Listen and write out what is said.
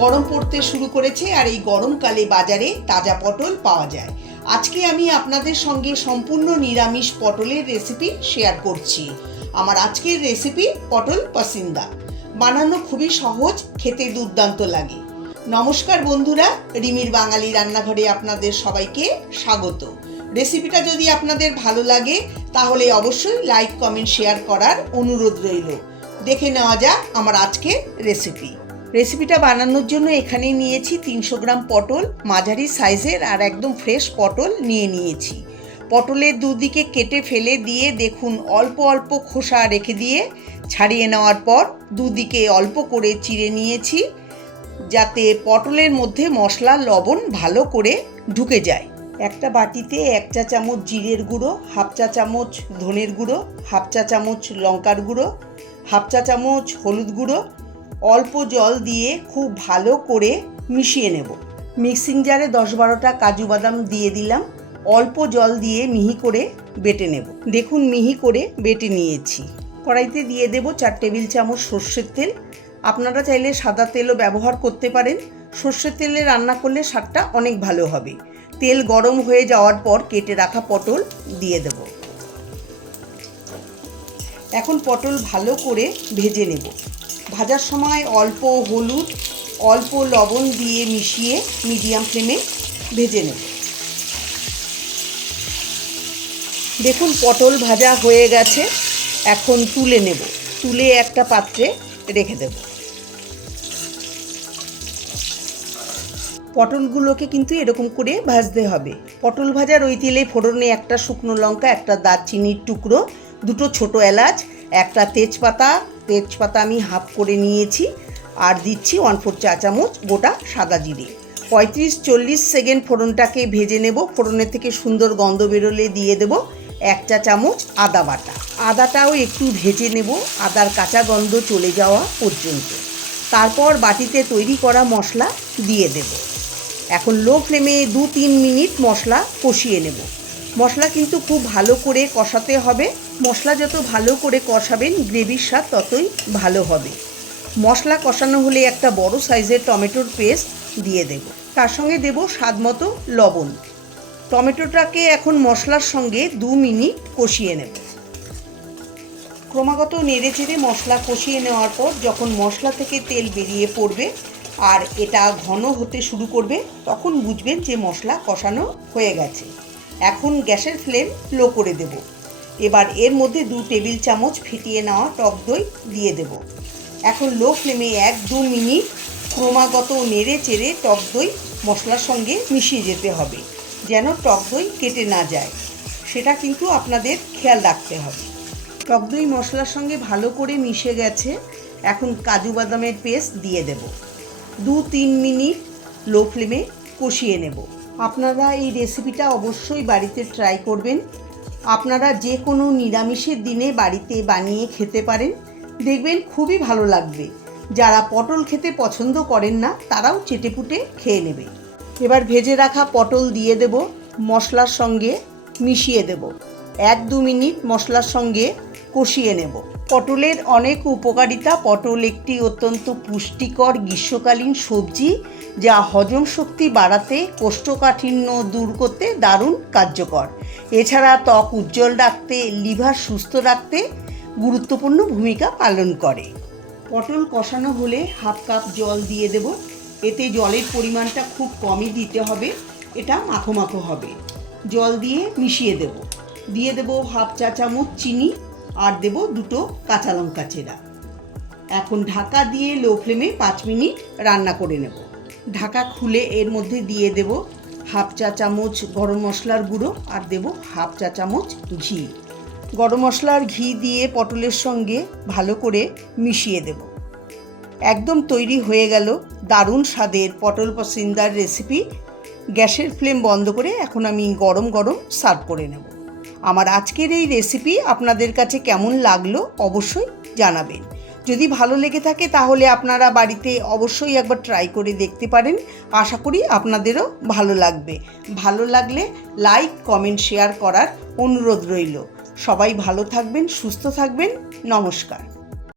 গরম পড়তে শুরু করেছে আর এই গরমকালে বাজারে তাজা পটল পাওয়া যায়। আজকে আমি আপনাদের সঙ্গে সম্পূর্ণ নিরামিষ পটলের রেসিপি শেয়ার করছি। আমার আজকের রেসিপি পটল পাসিন্দা। বানানো খুবই সহজ, খেতে দুর্দান্ত লাগে। নমস্কার বন্ধুরা, রিমির বাঙালি রান্নাঘরে আপনাদের সবাইকে স্বাগত। রেসিপিটা যদি আপনাদের ভালো লাগে তাহলে অবশ্যই লাইক, কমেন্ট, শেয়ার করার অনুরোধ রইল। দেখে নেওয়া যাক আমার আজকের রেসিপিটা বানানোর জন্য এখানে নিয়েছি 300 গ্রাম পটল, মাঝারি সাইজের আর একদম ফ্রেশ পটল নিয়েছি। পটলের দুদিকে কেটে ফেলে দিয়ে দেখুন অল্প অল্প খোসা রেখে দিয়ে ছাড়িয়ে নেওয়ার পর দুদিকে অল্প করে চিড়ে নিয়েছি, যাতে পটলের মধ্যে মশলা লবণ ভালো করে ঢুকে যায়। একটা বাটিতে 1 চা চামচ জিরের গুঁড়ো, 1/2 চা চামচ ধনের গুঁড়ো, 1/2 চা চামচ লঙ্কার গুঁড়ো, 1/2 চা চামচ হলুদ গুঁড়ো, অল্প জল দিয়ে খুব ভালো করে মিশিয়ে নেব। মিক্সিং জারে 10-12টা কাজু বাদাম দিয়ে দিলাম। অল্প জল দিয়ে মিহি করে বেটে নেব। দেখুন মিহি করে বেটে নিয়েছি। কড়াইতে দিয়ে দেব 4 টেবিল চামচ সর্ষের তেল। আপনারা চাইলে সাদা তেলও ব্যবহার করতে পারেন। সর্ষের তেলে রান্না করলে স্বাদটা অনেক ভালো হবে। তেল গরম হয়ে যাওয়ার পর কেটে রাখা পটল দিয়ে দেব। এখন পটল ভালো করে ভেজে নেব। ভাজার সময় অল্প হলুদ, অল্প লবণ দিয়ে মিশিয়ে মিডিয়াম ফ্লেমে ভেজে নেব। দেখুন পটল ভাজা হয়ে গেছে। এখন তুলে নেব। তুলে একটা পাত্রে রেখে দেব। পটলগুলোকে কিন্তু এরকম করে ভাজতে হবে। পটল ভাজার ওই তেলে ফোড়নে একটা শুকনো লঙ্কা, একটা দারচিনির টুকরো, 2টো ছোটো এলাচ, একটা তেজপাতা আমি হাফ করে নিয়েছি, আর দিচ্ছি 1/4 চা চামচ গোটা সাদা জিরে। 35-40 সেকেন্ড ফোড়নটাকে ভেজে নেব। ফোড়নের থেকে সুন্দর গন্ধ বেরোলে দিয়ে দেব 1 চা চামচ আদা বাটা। আদাটাও একটু ভেজে নেব, আদার কাঁচা গন্ধ চলে যাওয়া পর্যন্ত। তারপর বাটিতে তৈরি করা মশলা দিয়ে দেব। এখন লো ফ্লেমে 2-3 মিনিট মশলা কষিয়ে নেব। মশলা কিন্তু খুব ভালো করে কষাতে হবে। মশলা যত ভালো করে কষাবেন গ্রেভির স্বাদ ততই ভালো হবে। মশলা কষানো হলে একটা বড় সাইজের টমেটোর পেস্ট দিয়ে দেব। তার সঙ্গে দেব স্বাদ মতো লবণ। টমেটোটাকে এখন মশলার সঙ্গে 2 মিনিট কষিয়ে নেব। ক্রমাগত নেড়ে চেড়ে মশলা কষিয়ে নেওয়ার পর যখন মশলা থেকে তেল বেরিয়ে পড়বে আর এটা ঘন হতে শুরু করবে, তখন বুঝবেন যে মশলা কষানো হয়ে গেছে। এখন গ্যাসের ফ্লেম লো করে দেব। এবার এর মধ্যে 2 টেবিল চামচ ফেটিয়ে নেওয়া টক দই দিয়ে দেব। এখন লো ফ্লেমে 1-2 মিনিট ক্রমাগত নেড়ে চেড়ে টক দই মশলার সঙ্গে মিশিয়ে যেতে হবে, যেন টক দই কেটে না যায়। সেটা কিন্তু আপনাদের খেয়াল রাখতে হবে। টক দই মশলার সঙ্গে ভালো করে মিশে গেছে। এখন কাজু বাদামের পেস্ট দিয়ে দেব। 2-3 মিনিট লো ফ্লেমে কষিয়ে নেব। আপনারা এই রেসিপিটা অবশ্যই বাড়িতে ট্রাই করবেন। আপনারা যে কোনো নিরামিষের দিনে বাড়িতে বানিয়ে খেতে পারেন, দেখবেন খুবই ভালো লাগবে। যারা পটল খেতে পছন্দ করেন না তারাও চেটেপুটে খেয়ে নেবে। এবার ভেজে রাখা পটল দিয়ে দেব, মশলার সঙ্গে মিশিয়ে দেব। 1-2 মিনিট মশলার সঙ্গে কষিয়ে নেব। পটলের অনেক উপকারিতা। পটল একটি অত্যন্ত পুষ্টিকর গ্রীষ্মকালীন সবজি, যা হজম শক্তি বাড়াতে, কোষ্ঠকাঠিন্য দূর করতে দারুণ কার্যকর। এছাড়া ত্বক উজ্জ্বল রাখতে, লিভার সুস্থ রাখতে গুরুত্বপূর্ণ ভূমিকা পালন করে। পটল কষানো হলে 1/2 কাপ জল দিয়ে দেব। এতে জলের পরিমাণটা খুব কমই দিতে হবে, এটা মাখো মাখো হবে। জল দিয়ে মিশিয়ে দেব। দিয়ে দেব 1/2 চা চামচ চিনি, আর দেব 2টো কাঁচা লঙ্কা চেরা। এখন ঢাকা দিয়ে লো ফ্লেমে 5 মিনিট রান্না করে নেব। ঢাকা খুলে এর মধ্যে দিয়ে দেব 1/2 চা চামচ গরম মশলার গুঁড়ো, আর দেব 1/2 চা চামচ ঘি। গরম মশলার ঘি দিয়ে পটলের সঙ্গে ভালো করে মিশিয়ে দেব। একদম তৈরি হয়ে গেল দারুণ স্বাদের পটল পাসিন্দার রেসিপি। গ্যাসের ফ্লেম বন্ধ করে এখন আমি গরম গরম সার্ভ করে নেব। আমার আজকের এই রেসিপি আপনাদের কাছে কেমন লাগলো অবশ্যই জানাবেন। যদি ভালো লেগে থাকে তাহলে আপনারা বাড়িতে অবশ্যই একবার ট্রাই করে দেখতে পারেন। আশা করি আপনাদেরও ভালো লাগবে। ভালো লাগলে লাইক, কমেন্ট, শেয়ার করার অনুরোধ রইল। সবাই ভালো থাকবেন, সুস্থ থাকবেন। নমস্কার।